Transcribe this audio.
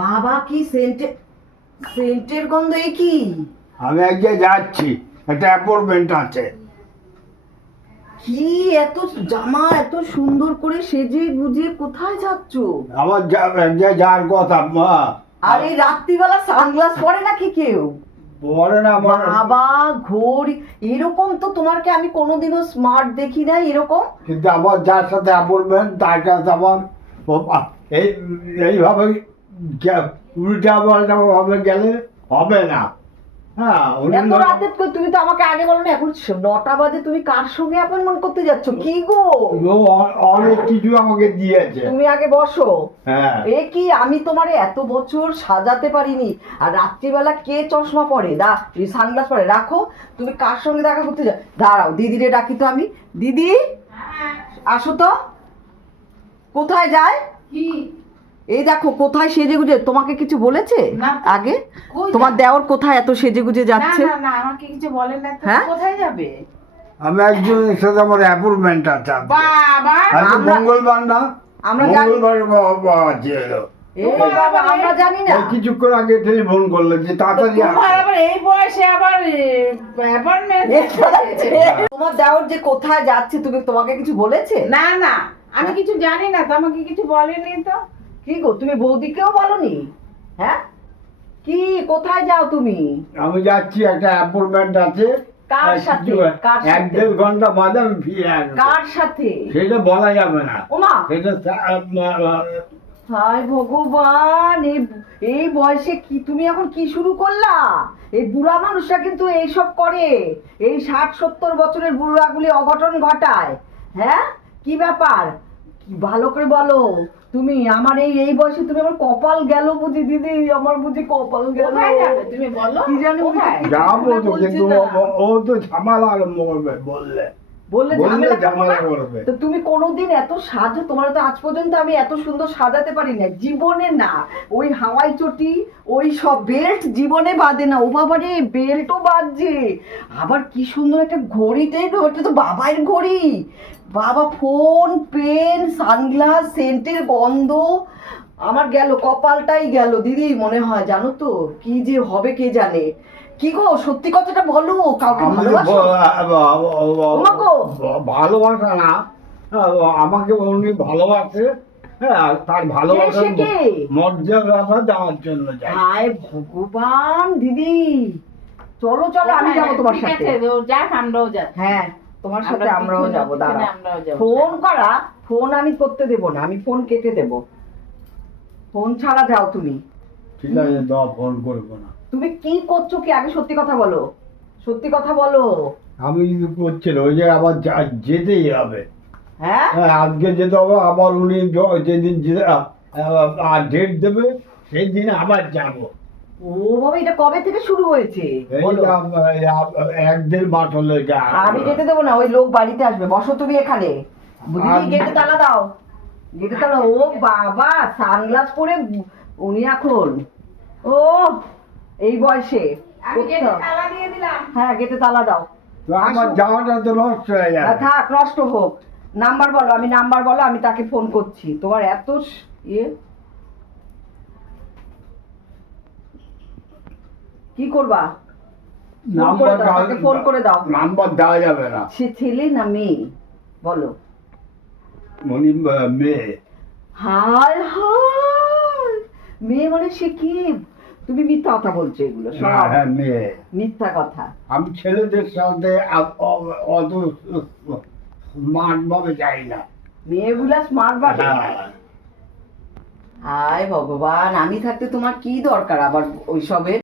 বাবা কি সেন্টের গন্ধ! এ কি? আমি এক জায়গায় যাচ্ছি, একটা অ্যাপয়েন্টমেন্ট আছে। কি এত জামা এত সুন্দর করে সেজে গুজে কোথায় যাচ্ছ? আমার এক জায়গায় যাওয়ার কথা মা। আর এই রাত্রিবেলা সানগ্লাস পরে নাকি কেউ? বলে না আমার বাবা ঘড়ি এরকম তো তোমাকে আমি কোনোদিনও স্মার্ট দেখি নাই এরকম। কিন্তু আমার যার সাথে অ্যাপয়েন্টমেন্ট তার কাছে আমার এই এইভাবে উল্টা পাল্টা ভাবে গেলে হবে না। হ্যাঁ, এত রাতে তুমি তো আমাকে আগে বলো না, এখন 9টা বাজে, তুমি কার সঙ্গে অ্যাপয়েন্টমেন্ট করতে যাচ্ছ? কি গো, অনেক কিছু আমাকে দিয়েছে। তুমি আগে বসো। হ্যাঁ, এ কি, আমি তোমারে এত বছর সাজাতে পারিনি। আর রাত্রিবেলা কে চশমা পরে, সানগ্লাস পরে? রাখো। তুমি কার সঙ্গে দেখা করতে যাও? দাঁড়াও, দিদিরে ডাকি তো আমি। দিদি আসো তো। কোথায় যায়? কি? এই দেখো কোথায় সেজে গুজে, তোমাকে কিছু বলেছে না। আগে? কই তোমার যায়? দেওর কোথায় এত সেজে গুজে না যাচ্ছে? না না, আমাকে কিছু বলেন না তো। হ্যাঁ? কোথায় যাবে? আমি একজনের সাথে আমার অ্যাপয়েন্টমেন্ট আছে আজকে। বাবা, আজকে আমরা- মঙ্গলবার না? আমরা জানি। মঙ্গলবার বাবা ছিল। এ বাবা, আমরা জানি না। এই কিছুক্ষণ আগে টেলিফোন করলো যে তাড়াতাড়ি তোমার আবার এই বয়সে আবার অ্যাপয়েন্টমেন্ট? তোমার দেওর যে কোথায় যাচ্ছে, তোমাকে কিছু বলেছে? না না, আমি কিছু জানি না তো, আমাকে কিছু বলেনি তো। কি গো, তুমি বৌদিকেও বলনি? হ্যাঁ, কি কোথায় যাও তুমি? আমি যাচ্ছি, একটা অ্যাপয়েন্টমেন্ট আছে। কার সাথে? কার সাথে? 1-1.5 ঘন্টা বাদে আমি ফিরে আসবো। কার সাথে? সেটা বলা যাবে না। ওমা, সেটা হায় ভগবান, এই বয়সে কি তুমি এখন কি শুরু করলা? এই বুড়া মানুষরা কিন্তু এইসব করে। এই 60-70 বছরের বুড়াগুলি অঘটন ঘটায়। হ্যাঁ, কি ব্যাপার? কি ভালো করে বলো। তুমি আমার এই বয়সে তুমি আমার কপাল গেল বুঝি দিদি, আমার বুঝি কপাল গেল। কোথায় যাবে তুমি বলো? কি জানি কোথায়? যাবো তো, বলছি কিন্তু না। ও তো ঝামেলা আরম্ভ করবে বললে। বললে বললে ঝামেলা ঝামেলা করবে। করবে। তো তুমি কোনোদিন এত সাজো? তোমার তো আজ পর্যন্ত আমি এত সুন্দর সাজাতে পারি না জীবনে না। ওই হাওয়াই চটি, ওই সব বেল্ট জীবনে বাঁধে না। ও বাবা রে, বেল্টও বাঁধছে। আবার কি সুন্দর একটা ঘড়িতে, ওটা তো বাবার ঘড়ি। বাবা, ফোন, পেন, সানগ্লাস, সেন্টের গন্ধ, আমার গেল, কপালটাই গেল দিদি মনে হয়। জানো তো কি যে হবে কে জানে। কি গো, সত্যি কথাটা বলো, কাউকে আমি ভালোবাসো? ওমা গো। ভালোবাসা না, আমাকে উনি ভালোবাসে। হ্যাঁ, তার ভালোবাসার কে সে কে? মর্যাদা দেওয়ার জন্য যাই। হায় ভগবান দিদি, চলো চলো, আমি যাবো তোমার ঠিক সাথে। আছে, ও যাক, আমরাও যাচ্ছি। হ্যাঁ, তোমার সাথে আমরা আমরাও পিছনে যাবো। দাঁড়াও, আমরাও যাবো। ফোন আমি করতে দেবো না, আমি ফোন কেটে দেবো। ফোন ছাড়া যাও তুমি। ঠিক আছে, দাও, ফোন করবো না। তুমি কি করছো কি, আগে সত্যি কথা বলো, সত্যি কথা বলো। আমি কিন্তু করছি না, ওই যে আবার যেতেই হবে। হ্যাঁ, হ্যাঁ, আজকে যেতে হবে, আবার উনি যেদিন আর ডেট দেবে সেই দিন আবার যাবো। ও বাবা, এটা কবে থেকে শুরু হয়েছে বলো? 1-1.5 মাস হলে যা। আমি যেতে দেবো না, ওই লোক বাড়িতে আসবে। বসো তুমি এখানে। দিদি, গেটে তালা দাও, গেটে তালা। ও বাবা, সানগ্লাস পরে উনি এখন, ও এই বয়সে আমি করতে গেটে হবে। তালা দিয়ে দিলাম। হ্যাঁ, গেটে তালা দাও। তো আমার যাওয়াটা তো নষ্ট হয়ে না, যাবে। থাক, নষ্ট হোক। নাম্বার বলো, আমি তাকে ফোন করছি। তোমার এত ইয়ে, কি করবা? ফোন করে দাও, তাকে ফোন করে দাও। নাম্বার দেওয়া যাবে না। সে ছেলে না মেয়ে বলো? উনি মেয়ে। হায় হায়, মেয়ে মানে সে কি? তুমি মিথ্যা কথা বলছো, এগুলো সব হ্যাঁ, মেয়ে। মিথ্যা কথা। আমি ছেলেদের সাথে অত স্মার্ট ভাবে যাই না। মেয়েগুলা স্মার্ট বাটে। হ্যাঁ। হায় ভগবান, আমি থাকতে তোমার কি দরকার আবার ওইসবের?